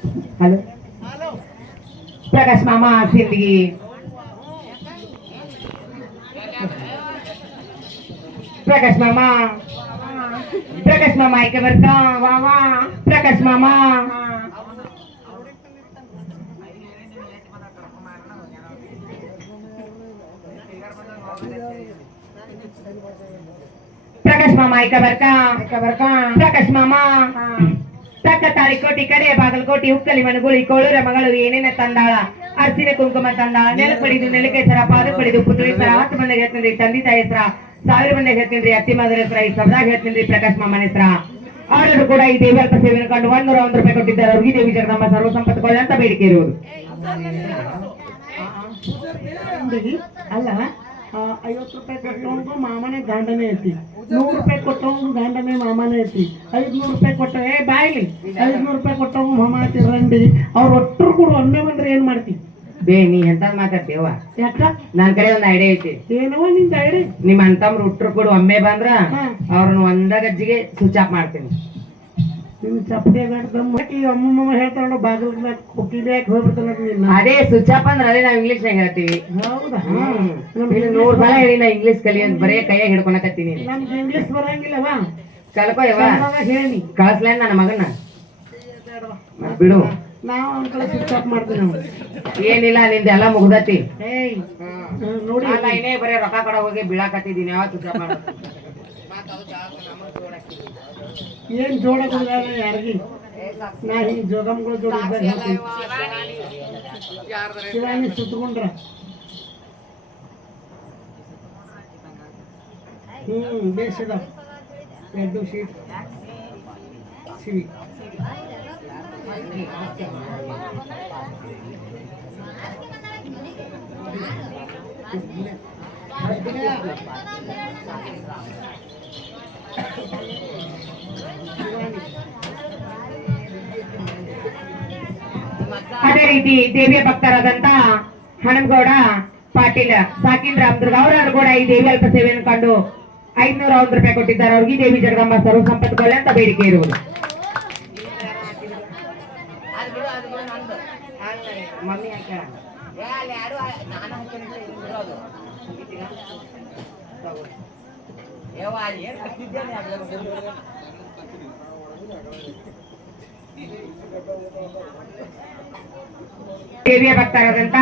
hello प्रकाश मामा सिंदगी प्रकाश मामा ऐका बर का वावा प्रकाश मामा प्रकाश मामा ऐका बर का प्रकाश मामा ತಕ್ಕ ತಾಳಿಕೋಟಿ ಕಡೆ ಬಾಗಲಕೋಟಿ ಉಕ್ಕಲಿ ಮನಗುಳಿ ಕೋಳೂರ ಮಗಳು ಏನೇನ ತಂದಾಳ ಅರ್ಸಿನ ಕುಂಕುಮ ತಂದಾಳ ನೆಲ ಪಡಿದು ನೆಲಕ್ಕೆ ಸರ ಪಾದ ಪಡಿದು ಪುತ್ರಿ ಸರ 10 ಮಂದಿಗೆ ಹೇಳ್ತೀನಿ ತಂದೆ ತಾಯಿ ಹೆಸರ 1000 ಮಂದಿಗೆ ಹೇಳ್ತೀನಿ ಅತ್ತಿ ಮಾದರ ಹೆಸರ ಈ ಸಬದಾಗ ಹೇಳ್ತೀನಿ ಪ್ರಕಾಶ್ ಮಾಮನ ಹೆಸರ ಅವರನ್ನು ಕೂಡ ಈ ದೇವಿ ಅಲ್ಪ ಸೇವೆಯನ್ನು ಕಂಡು 101 ರೂಪಾಯಿ ಕೊಟ್ಟಿದ್ದಾರೆ ಅವ್ರಿಗೆ ದೇವಿ ಜಗದಮ್ಮ ಸರ್ವ ಸಂಪತ್ತು ಕೊಳ್ಳಿ ಅಂತ ಬೇಡಿಕೆ ಇರುವುದು ಅಲ್ಲ 50 ರೂಪಾಯಿ ಕೊಟ್ಟವಂಗು ಮಾಮನೆ ಗಾಂಡನೇ ಐತಿ 100 ರೂಪಾಯಿ ಕೊಟ್ಟವಂಗು ಗಾಂಡನೇ ಮಾಮನೇ ಐತಿ 500 ರೂಪಾಯಿ ಕೊಟ್ಟ ಬಾಯ್ಲಿ 500 ರೂಪಾಯಿ ಕೊಟ್ಟವಂಗು ಮಾಮ ಐತಿ ರಂಡಿ ಅವ್ರು ಒಟ್ಟರು ಕೂಡ ಒಮ್ಮೆ ಬಂದ್ರೆ ಏನ್ ಮಾಡ್ತಿ ಬೇ ನೀ ಎಂತ ಮಾತಾಡ್ತೀವ ಯಾಕ ನನ್ ಕಡೆ ಒಂದ್ ಐಡಿಯಾ ಐತಿ ಏನವ ನಿಂದ ಐಡಿ ನಿಮ್ಮ ಅಂತಮ್ರು ಹುಟ್ರು ಕೂಡ ಒಮ್ಮೆ ಬಂದ್ರ ಅವ್ರನ್ನ ಒಂದ ಗಜ್ಜಿಗೆ ಸ್ವಿಚ್ ಆಫ್ ಮಾಡ್ತೀನಿ ನಿಮ್ ಚಪ್ಪಟೆ ಬೇಡದಮ್ಮಿ ಅಮ್ಮಮ್ಮ ಹೇಳ್ತಾಳ ಬಾಗಿಲ ಕೊಟ್ಟಿಲಿ ಯಾಕೆ ಹೋಗ್ಬಿಡ್ತಾನ ನೀನು ಅದೇ ಸ್ವಿಚ್ ಆಫ್ ಅಂದ್ರೆ ಅದೇ ನಾವ್ ಇಂಗ್ಲಿಷ್ ನಾಗ ಹೇಳ್ತೀವಿ ಹೌದಾ 100 ಸಲ ಹೇಳಿ ನಾ ಇಂಗ್ಲಿಷ್ ಕಲಿ ಅಂತ ಬರೇ ಕೈಯಾಗ ಹಿಡ್ಕೊಳಕತ್ತೀನಿ ನಮ್ಗೆ ಇಂಗ್ಲಿಷ್ ಬರಂಗಿಲ್ಲವಾ ಕಲ್ಕೋ ಯವ್ವ ಹೇಳಿ ಕಳಿಸ್ಲೇನ್ ನನ್ನ ಮಗನ್ನ ಬಿಡು ನಾವು ಅವ್ನ ಕಡೆ ಸ್ವಿಚ್ ಆಫ್ ಮಾಡ್ತೀವಿ ನಾವು ಏನಿಲ್ಲ ನಿಂದೆಲ್ಲ ಮುಗ್ದತಿ ಏಯ್ ನೋಡಿ ಅಲ್ಲ ಇನ್ನೇ ಬರೀ ರೊಕ್ಕ ಕಡೆ ಹೋಗಿ ಬೀಳಾಕತ್ತಿದ್ದೀನಿ ಯಾವ ಸ್ವಿಚ್ ಆಫ್ ಮಾಡೋದು ಏನ್ ಜೋಡ ಯಾರಿಗೆ ನಾ ಹಿಂಗ್ ಜೋಗಮ್ಗಳು ಜೋಡಿದ್ದಾಗ ಶಿವಾನಿ ಸುತ್ತಕೊಂಡ್ರ ಬೇಸಿದ 2 ಶೀಟ್ ಸಿವಿ ಅದೇ ರೀತಿ ದೇವಿಯ ಭಕ್ತರಾದಂತ ಹಣಮಗೌಡ ಪಾಟೀಲ್ ಸಾಕಿನ್ ರಾಮದುರ್ಗ ಅವರನ್ನು ಕೂಡ ಈ ದೇವಿ ಅಲ್ಪ ಸೇವೆಯನ್ನು ಕಂಡು 501 ರೂಪಾಯಿ ಕೊಟ್ಟಿದ್ದಾರೆ ಅವ್ರಿಗೆ ದೇವಿ ಜಗದಮ್ಮ ಸರ್ವ ಸಂಪತ್ತು ಕೊಳ್ಳಿ ಅಂತ ಬೇಡಿಕೆ ಇರುವುದು ದೇವಿಯ ಭಕ್ತರಾದಂತ